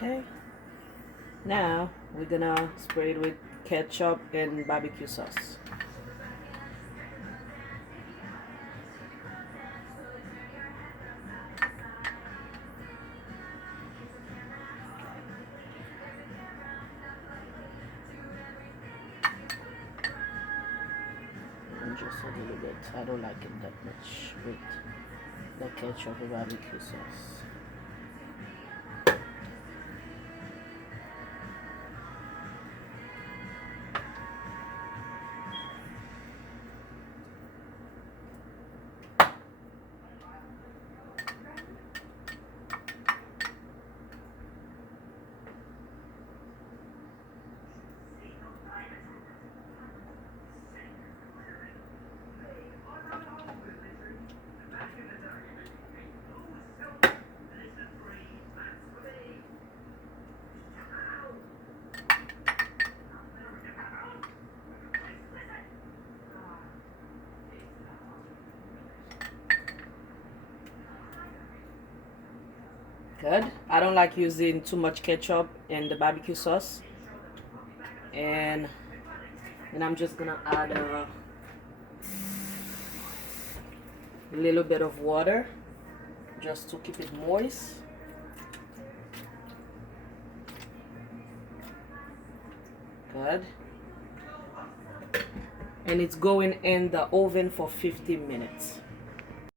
Okay, now we're gonna spray it with ketchup and barbecue sauce. And just a little bit. I don't like it that much with the ketchup and barbecue sauce. Good. I don't like using too much ketchup and the barbecue sauce. And then I'm just gonna add a little bit of water just to keep it moist. Good. And it's going in the oven for 15 minutes.